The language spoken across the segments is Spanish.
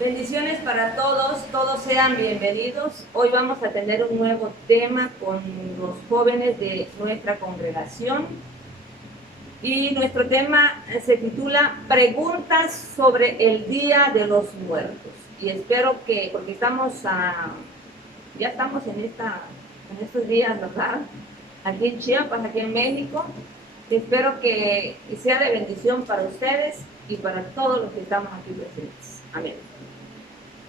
Bendiciones para todos, todos sean bienvenidos. Hoy vamos a tener un nuevo tema con los jóvenes de nuestra congregación y nuestro tema se titula Preguntas sobre el Día de los Muertos. Y espero que, porque ya estamos en estos días, ¿verdad? Aquí en Chiapas, aquí en México. Espero que sea de bendición para ustedes y para todos los que estamos aquí presentes. Amén.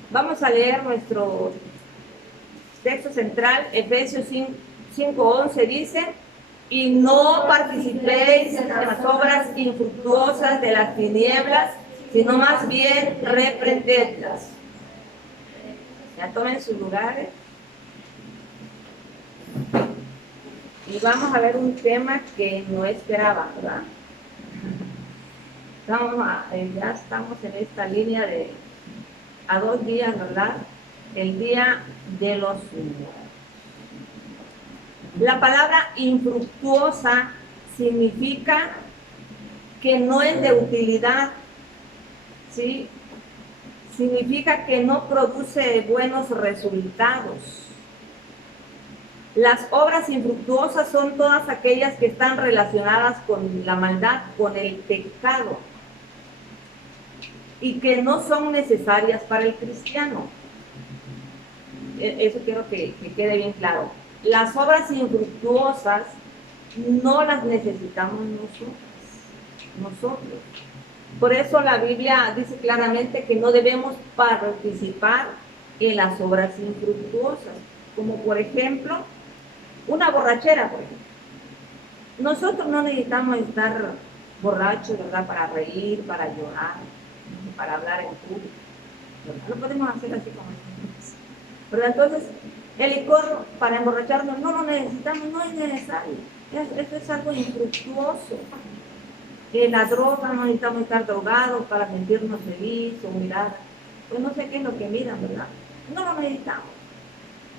Vamos a leer nuestro texto central, Efesios 5:11 dice, y no participéis en las obras infructuosas de las tinieblas, sino más bien reprendedlas. Ya tomen sus lugares. Y vamos a ver un tema que no esperaba, ¿verdad? Ya estamos en esta línea a 2 días, ¿verdad? El Día de los Muertos. La palabra infructuosa significa que no es de utilidad, ¿sí? Significa que no produce buenos resultados. Las obras infructuosas son todas aquellas que están relacionadas con la maldad, con el pecado, y que no son necesarias para el cristiano. Eso quiero que quede bien claro. Las obras infructuosas no las necesitamos nosotros. Por eso la Biblia dice claramente que no debemos participar en las obras infructuosas, como por ejemplo, una borrachera, por ejemplo. Nosotros no necesitamos estar borrachos, ¿verdad? Para reír, para llorar, para hablar en público. No podemos hacer así como nosotros. ¿Verdad? Entonces, el licor para emborracharnos no lo necesitamos, no es necesario. Eso es algo infructuoso. La droga, no necesitamos estar drogados para sentirnos felices o mirar. Pues no sé qué es lo que miran, ¿verdad? No lo necesitamos.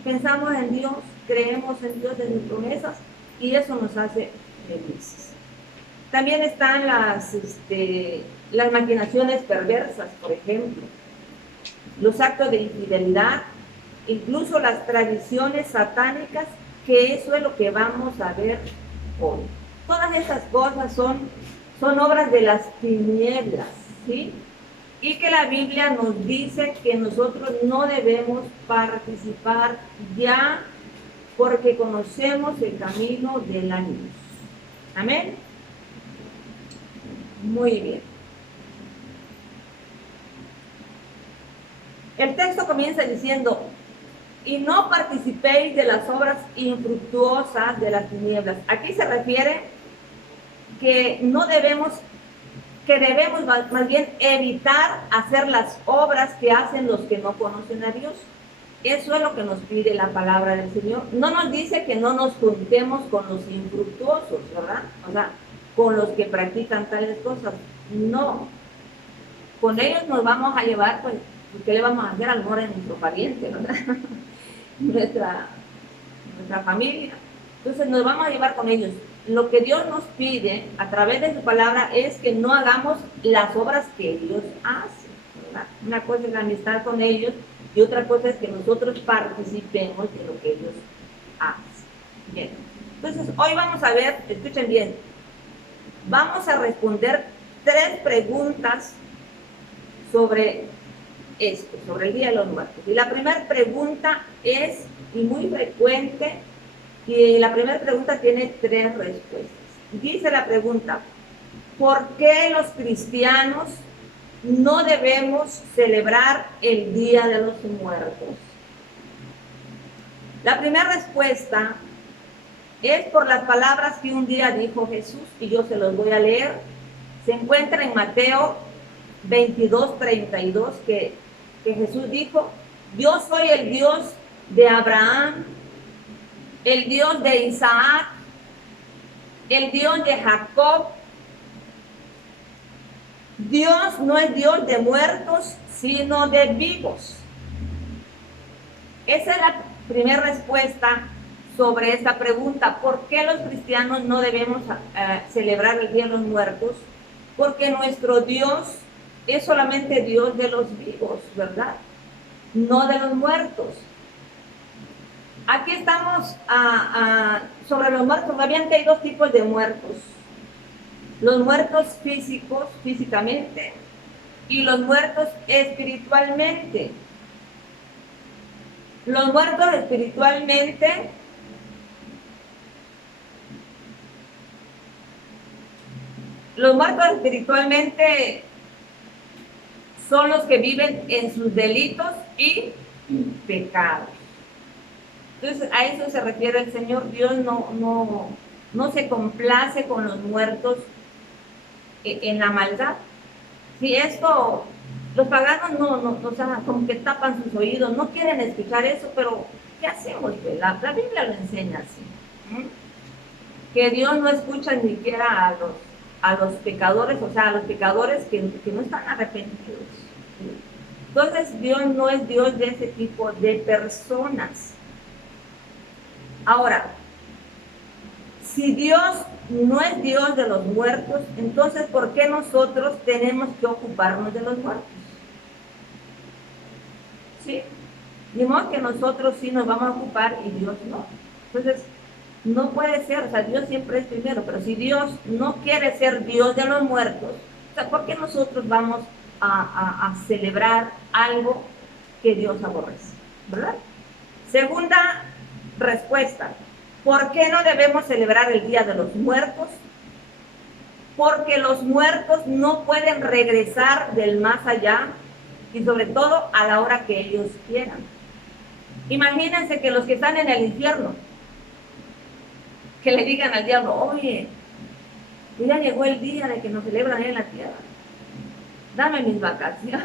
Pensamos en Dios, creemos en Dios, en sus promesas, y eso nos hace felices. También están las maquinaciones perversas, por ejemplo, los actos de infidelidad, incluso las tradiciones satánicas, que eso es lo que vamos a ver hoy. Todas esas cosas son obras de las tinieblas, ¿sí? Y que la Biblia nos dice que nosotros no debemos participar ya porque conocemos el camino de la luz. Amén. Muy bien. El texto comienza diciendo, y no participéis de las obras infructuosas de las tinieblas. Aquí se refiere que debemos más bien evitar hacer las obras que hacen los que no conocen a Dios. Eso es lo que nos pide la palabra del Señor. No nos dice que no nos juntemos con los infructuosos, ¿verdad? O sea, con los que practican tales cosas. No. Con ellos nos vamos a llevar, pues, ¿qué le vamos a hacer al mejor en nuestro pariente, ¿verdad? nuestra familia? Entonces nos vamos a llevar con ellos. Lo que Dios nos pide a través de su palabra es que no hagamos las obras que ellos hacen, ¿verdad? Una cosa es la amistad con ellos y otra cosa es que nosotros participemos de lo que ellos hacen. Bien. Entonces hoy vamos a ver, escuchen bien, vamos a responder 3 preguntas sobre esto, sobre el Día de los Muertos. Y la primera pregunta es, y muy frecuente, y la primera pregunta tiene 3 respuestas. Dice la pregunta, ¿por qué los cristianos no debemos celebrar el Día de los Muertos? La primera respuesta es por las palabras que un día dijo Jesús, y yo se los voy a leer. Se encuentra en Mateo 22:32, que Jesús dijo, yo soy el Dios de Abraham, el Dios de Isaac, el Dios de Jacob. Dios no es Dios de muertos, sino de vivos. Esa es la primera respuesta sobre esta pregunta. ¿Por qué los cristianos no debemos celebrar el Día de los Muertos? Porque nuestro Dios es solamente Dios de los vivos, ¿verdad? No de los muertos. Aquí estamos sobre los muertos. Sabían que hay dos tipos de muertos: los muertos físicos, físicamente, y los muertos espiritualmente. Los muertos espiritualmente son los que viven en sus delitos y pecados. Entonces a eso se refiere el Señor. Dios no se complace con los muertos en la maldad. Si esto, los paganos o sea, como que tapan sus oídos, no quieren escuchar eso, pero ¿qué hacemos? La Biblia lo enseña así. Que Dios no escucha ni siquiera a los pecadores, o sea, a los pecadores que no están arrepentidos. Entonces Dios no es Dios de ese tipo de personas. Ahora, si Dios no es Dios de los muertos, entonces ¿por qué nosotros tenemos que ocuparnos de los muertos? ¿Sí? Ni modo que nosotros sí nos vamos a ocupar y Dios no. Entonces, no puede ser, o sea, Dios siempre es primero, pero si Dios no quiere ser Dios de los muertos, o sea, ¿por qué nosotros vamos a celebrar algo que Dios aborrece? ¿Verdad? Segunda respuesta: ¿por qué no debemos celebrar el Día de los Muertos? Porque los muertos no pueden regresar del más allá, y sobre todo a la hora que ellos quieran. Imagínense que los que están en el infierno, que le digan al diablo: oye, ya llegó el día de que nos celebran en la tierra, dame mis vacaciones.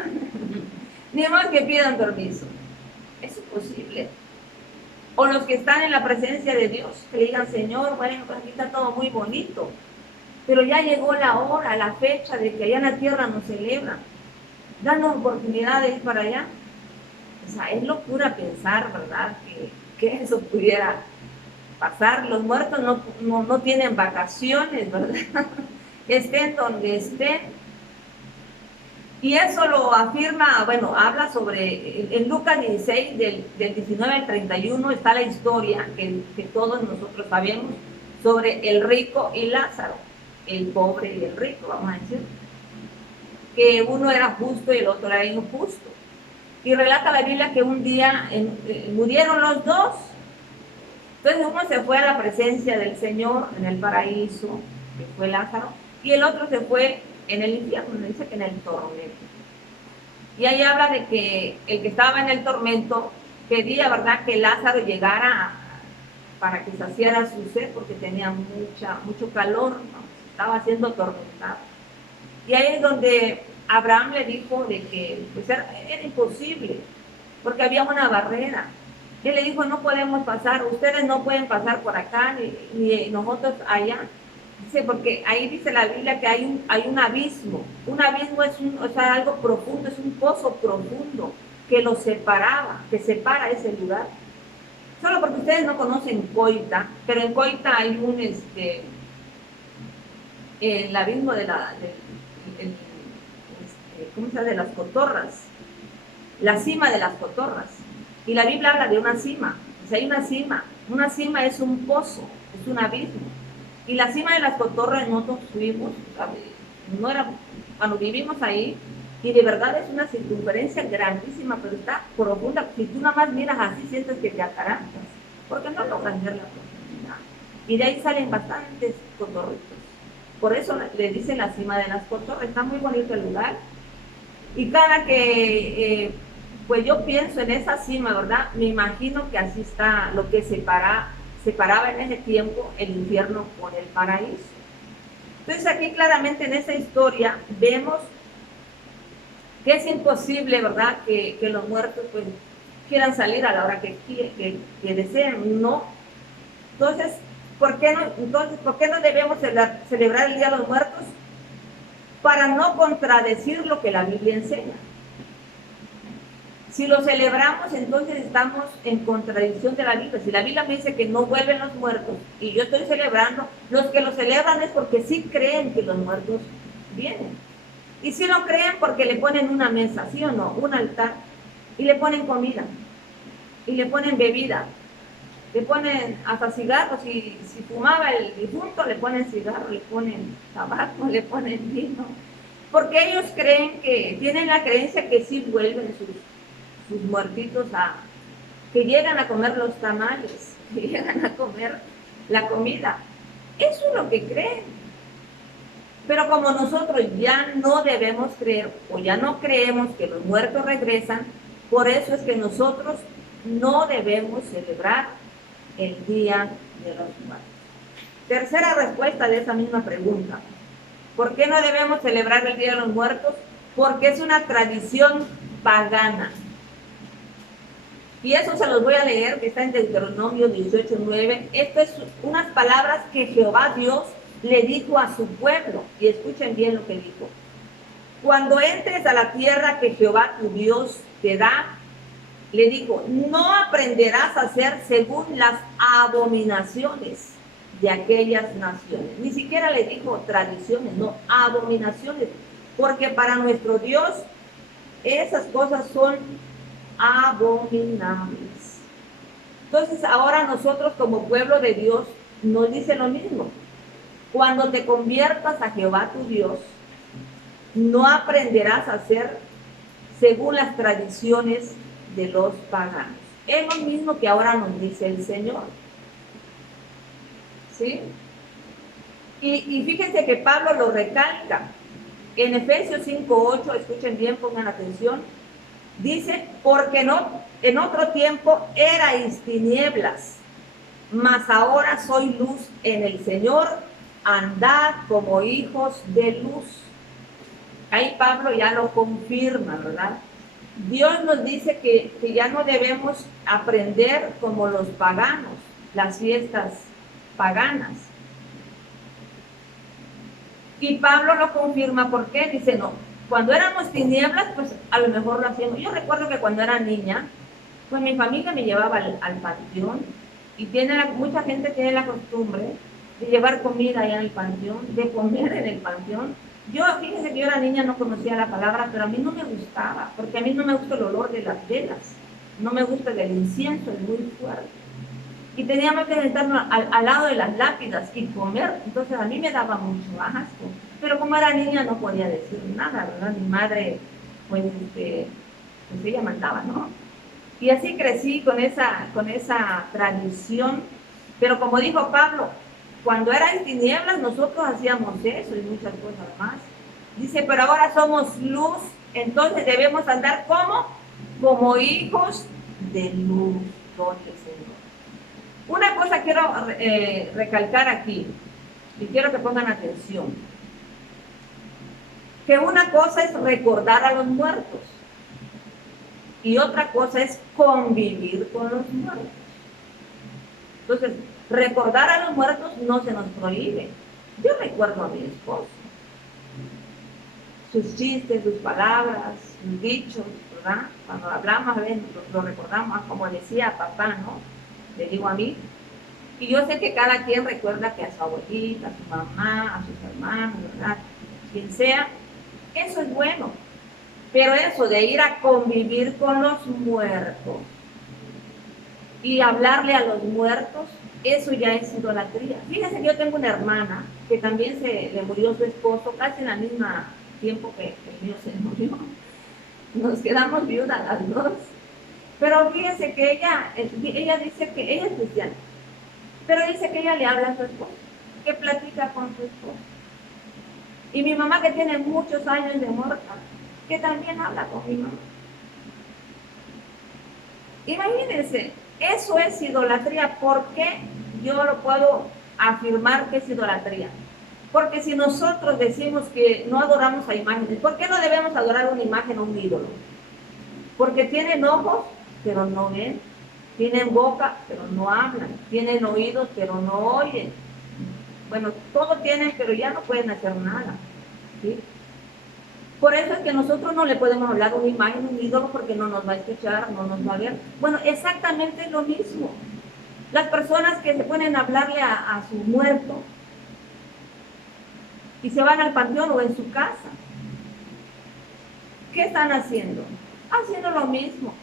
Ni más que pidan permiso. Es imposible. O los que están en la presencia de Dios, que le digan: Señor, bueno, pues aquí está todo muy bonito, pero ya llegó la hora, la fecha de que allá en la tierra nos celebran, danos oportunidad de ir para allá. O sea, es locura pensar, ¿verdad?, que eso pudiera pasar. Los muertos no tienen vacaciones, ¿verdad? Estén donde estén. Y eso lo afirma, bueno, habla sobre, en Lucas 16, del 19 al 31, está la historia que todos nosotros sabemos sobre el rico y Lázaro, el pobre y el rico, vamos a decir, que uno era justo y el otro era injusto. Y relata la Biblia que un día murieron los dos. Entonces uno se fue a la presencia del Señor en el paraíso, que fue Lázaro, y el otro se fue en el infierno, dice que en el tormento. Y ahí habla de que el que estaba en el tormento pedía, ¿verdad?, que Lázaro llegara para que saciara su sed, porque tenía mucho calor, ¿no? Estaba siendo atormentado. Y ahí es donde Abraham le dijo de que pues era imposible, porque había una barrera. Él le dijo: no podemos pasar, ustedes no pueden pasar por acá, ni nosotros allá. Dice, porque ahí dice la Biblia que hay un abismo. Un abismo es algo profundo, es un pozo profundo que los separaba, que separa ese lugar. Solo porque ustedes no conocen Coita, pero en Coita hay el abismo de ¿cómo se llama?, de las cotorras, la cima de las cotorras. Y la Biblia habla de una cima. O sea, hay una cima es un pozo, es un abismo. Y la cima de las cotorras nosotros subimos, cuando vivimos ahí, y de verdad es una circunferencia grandísima, pero está profunda. Si tú nada más miras así, sientes que te atarantas, porque no logras ver la profundidad. Y de ahí salen bastantes cotorritos. Por eso le dicen la cima de las cotorras. Está muy bonito el lugar. Y cada que, pues yo pienso en esa cima, ¿verdad?, me imagino que así está lo que separaba en ese tiempo el infierno con el paraíso. Entonces aquí claramente en esta historia vemos que es imposible, ¿verdad?, que los muertos pues quieran salir a la hora que deseen, ¿no? Entonces, ¿por qué no debemos celebrar el Día de los Muertos? Para no contradecir lo que la Biblia enseña. Si lo celebramos, entonces estamos en contradicción de la Biblia. Si la Biblia me dice que no vuelven los muertos y yo estoy celebrando, los que lo celebran es porque sí creen que los muertos vienen. Y si lo creen porque le ponen una mesa, ¿sí o no? Un altar. Y le ponen comida. Y le ponen bebida. Le ponen hasta cigarros. Si fumaba el difunto, le ponen cigarro, le ponen tabaco, le ponen vino. Porque ellos creen que, tienen la creencia que sí vuelven sus muertitos que llegan a comer los tamales, que llegan a comer la comida. Eso es lo que creen. Pero como nosotros ya no debemos creer o ya no creemos que los muertos regresan, por eso es que nosotros no debemos celebrar el Día de los Muertos. Tercera respuesta de esa misma pregunta. ¿Por qué no debemos celebrar el Día de los Muertos? Porque es una tradición pagana. Y eso se los voy a leer, que está en Deuteronomio 18:9. Estas es unas palabras que Jehová Dios le dijo a su pueblo. Y escuchen bien lo que dijo. Cuando entres a la tierra que Jehová tu Dios te da, le dijo, no aprenderás a hacer según las abominaciones de aquellas naciones. Ni siquiera le dijo tradiciones, no, abominaciones. Porque para nuestro Dios esas cosas son abominables. Entonces ahora nosotros como pueblo de Dios nos dice lo mismo. Cuando te conviertas a Jehová tu Dios, no aprenderás a hacer según las tradiciones de los paganos. Es lo mismo que ahora nos dice el Señor. ¿Sí? Y fíjense que Pablo lo recalca. En Efesios 5:8, escuchen bien, pongan atención. Dice, porque no, en otro tiempo erais tinieblas, mas ahora soy luz en el Señor, andad como hijos de luz. Ahí Pablo ya lo confirma, ¿verdad? Dios nos dice que ya no debemos aprender como los paganos, las fiestas paganas. Y Pablo lo confirma, ¿por qué? Dice, no, cuando éramos tinieblas, pues a lo mejor lo hacíamos. Yo recuerdo que cuando era niña, pues mi familia me llevaba al panteón y mucha gente tiene la costumbre de llevar comida allá en el panteón, de comer en el panteón. Yo, fíjense que yo era niña, no conocía la palabra, pero a mí no me gustaba, porque a mí no me gusta el olor de las velas, no me gusta el incienso, es muy fuerte. Y teníamos que sentarnos al lado de las lápidas y comer, entonces a mí me daba mucho asco. Pero como era niña no podía decir nada, ¿verdad? Mi madre, pues ella mandaba, ¿no? Y así crecí con esa tradición. Pero como dijo Pablo, cuando era en tinieblas nosotros hacíamos eso y muchas cosas más. Dice, pero ahora somos luz, entonces debemos andar como hijos de luz. Gloria al Señor. Una cosa quiero recalcar aquí, y quiero que pongan atención, que una cosa es recordar a los muertos, y otra cosa es convivir con los muertos. Entonces, recordar a los muertos no se nos prohíbe. Yo recuerdo a mi esposo, sus chistes, sus palabras, sus dichos, ¿verdad? Cuando hablamos, a veces lo recordamos, como decía papá, ¿no? Le digo a mí. Y yo sé que cada quien recuerda que a su abuelita, a su mamá, a sus hermanos, ¿verdad? Quien sea, eso es bueno. Pero eso de ir a convivir con los muertos y hablarle a los muertos, eso ya es idolatría. Fíjense que yo tengo una hermana que también le murió su esposo casi en el mismo tiempo que el mío se murió. Nos quedamos viudas las dos. Pero fíjense que ella dice que ella es cristiana, pero dice que ella le habla a su esposo, que platica con su esposo. Y mi mamá, que tiene muchos años de muerta, que también habla con mi mamá. Imagínense, eso es idolatría. ¿Por qué yo lo puedo afirmar que es idolatría? Porque si nosotros decimos que no adoramos a imágenes, ¿por qué no debemos adorar una imagen o un ídolo? Porque tienen ojos, pero no ven. Tienen boca, pero no hablan. Tienen oídos, pero no oyen. Bueno, todo tienen, pero ya no pueden hacer nada. ¿Sí? Por eso es que nosotros no le podemos hablar a una imagen, un ídolo, porque no nos va a escuchar, no nos va a ver. Bueno, exactamente lo mismo. Las personas que se ponen a hablarle a su muerto y se van al panteón o en su casa, ¿Qué están haciendo? Haciendo lo mismo.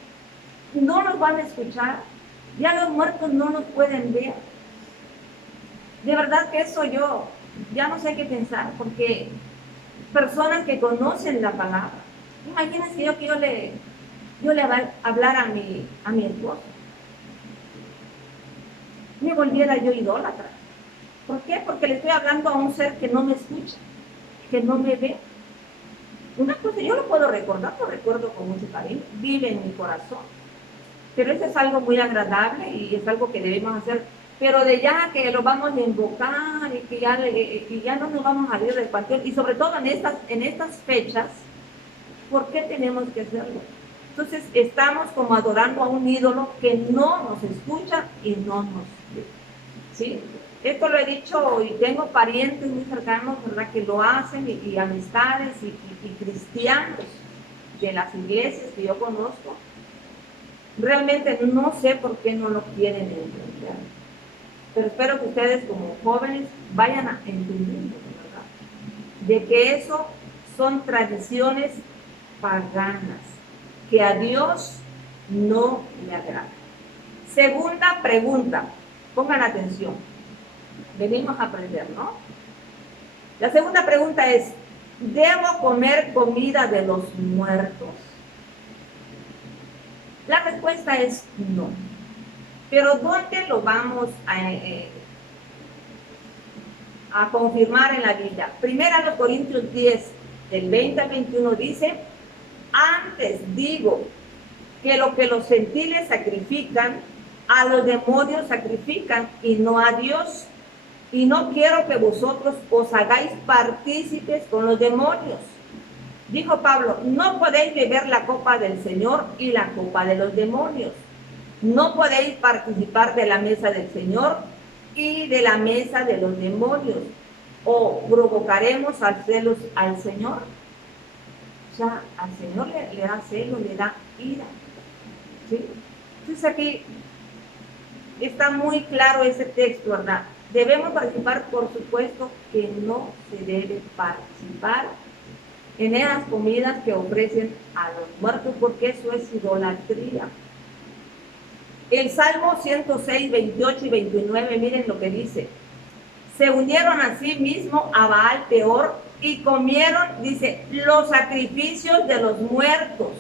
No nos van a escuchar. Ya los muertos no nos pueden ver. De verdad que eso yo ya no sé qué pensar, porque personas que conocen la palabra, imagínense que yo le voy a hablar a mi esposo, me volviera yo idólatra. ¿Por qué? Porque le estoy hablando a un ser que no me escucha, que no me ve. Una cosa, yo lo puedo recordar, lo recuerdo con mucho cariño, vive en mi corazón, pero eso es algo muy agradable y es algo que debemos hacer. Pero de ya que lo vamos a invocar y que ya no nos vamos a ir del panteón, y sobre todo en estas fechas, ¿por qué tenemos que hacerlo? Entonces estamos como adorando a un ídolo que no nos escucha y no nos ve. ¿Sí? Esto lo he dicho y tengo parientes muy cercanos, ¿verdad?, que lo hacen y amistades y cristianos de las iglesias que yo conozco. Realmente no sé por qué no lo quieren entender. Pero espero que ustedes como jóvenes vayan entendiendo, ¿verdad?, de que eso son tradiciones paganas, que a Dios no le agrada. Segunda pregunta, pongan atención, venimos a aprender, ¿no? La segunda pregunta es, ¿debo comer comida de los muertos? La respuesta es no. Pero ¿dónde lo vamos a confirmar en la Biblia? Primera los Corintios 10, del 20 al 21 dice, antes digo que lo que los gentiles sacrifican, a los demonios sacrifican y no a Dios. Y no quiero que vosotros os hagáis partícipes con los demonios. Dijo Pablo, no podéis beber la copa del Señor y la copa de los demonios. No podéis participar de la mesa del Señor y de la mesa de los demonios. ¿O provocaremos al celos al Señor? O sea, al Señor le da celo, le da ira. ¿Sí? Entonces aquí está muy claro ese texto, ¿verdad? Debemos participar, por supuesto que no se debe participar en esas comidas que ofrecen a los muertos, porque eso es idolatría. El Salmo 106, 28 y 29, miren lo que dice. Se unieron a sí mismo a Baal Peor y comieron, dice, los sacrificios de los muertos.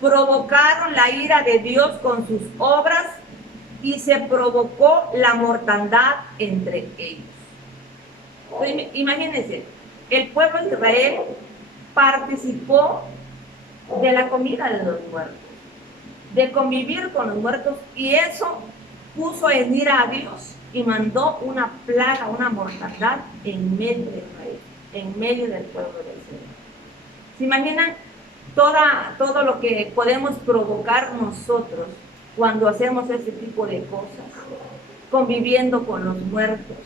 Provocaron la ira de Dios con sus obras y se provocó la mortandad entre ellos. Entonces, imagínense, el pueblo de Israel participó de la comida de los muertos, de convivir con los muertos, y eso puso en ira a Dios y mandó una plaga, una mortandad en medio de Israel, en medio del pueblo del Señor. ¿Se imaginan todo lo que podemos provocar nosotros cuando hacemos ese tipo de cosas? Conviviendo con los muertos,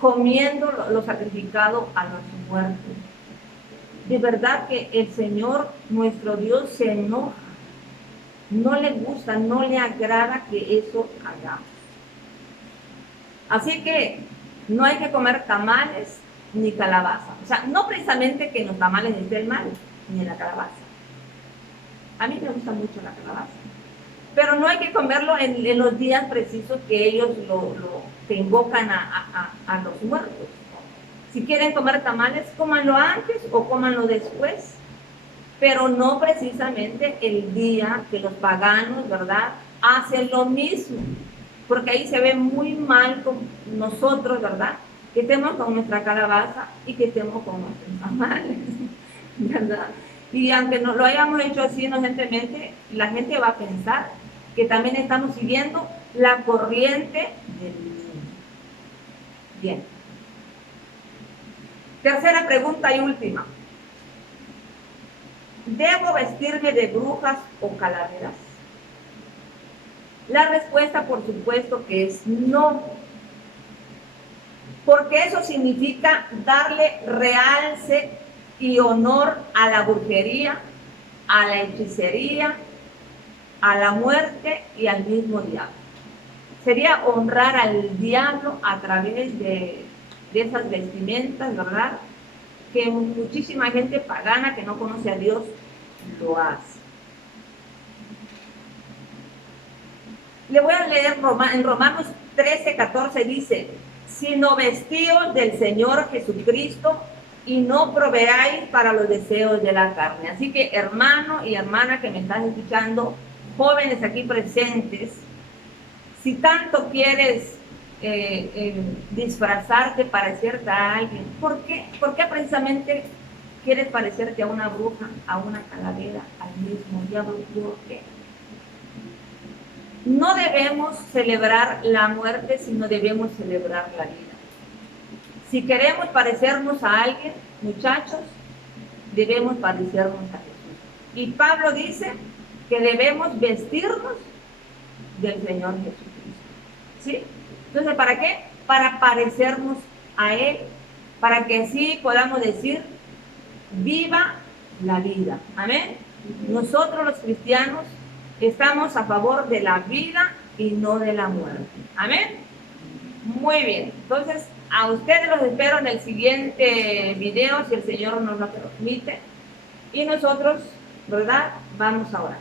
comiendo lo sacrificado a los muertos. De verdad que el Señor, nuestro Dios, se enoja. No le gusta, no le agrada que eso hagamos. Así que no hay que comer tamales ni calabaza. O sea, no precisamente que en los tamales estén mal, ni en la calabaza. A mí me gusta mucho la calabaza. Pero no hay que comerlo en los días precisos que ellos que invocan a los muertos. Si quieren comer tamales, cómanlo antes o cómanlo después, pero no precisamente el día que los paganos, ¿verdad?, hacen lo mismo, porque ahí se ve muy mal con nosotros, ¿verdad?, que estemos con nuestra calabaza y que estemos con nuestros tamales, ¿verdad? Y aunque no lo hayamos hecho así inocentemente, la gente va a pensar que también estamos siguiendo la corriente del mundo. Bien. Tercera pregunta y última. ¿Debo vestirme de brujas o calaveras? La respuesta, por supuesto, que es no. Porque eso significa darle realce y honor a la brujería, a la hechicería, a la muerte y al mismo diablo. Sería honrar al diablo a través de esas vestimentas, ¿verdad?, que muchísima gente pagana que no conoce a Dios lo hace. Le voy a leer en Romanos 13:14 dice, sino vestíos del Señor Jesucristo y no proveáis para los deseos de la carne. Así que hermano y hermana que me están escuchando, jóvenes aquí presentes, si tanto quieres disfrazarte, parecerte a alguien, ¿por qué precisamente quieres parecerte a una bruja, a una calavera, al mismo diablo? ¿Por qué? No debemos celebrar la muerte, sino debemos celebrar la vida. Si queremos parecernos a alguien, muchachos, debemos parecernos a Jesús. Y Pablo dice que debemos vestirnos del Señor Jesucristo. ¿Sí? Entonces, ¿para qué? Para parecernos a Él, para que así podamos decir, viva la vida. Amén. Nosotros los cristianos estamos a favor de la vida y no de la muerte. Amén. Muy bien. Entonces, a ustedes los espero en el siguiente video, si el Señor nos lo permite. Y nosotros, ¿verdad? Vamos a orar.